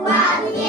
Wow.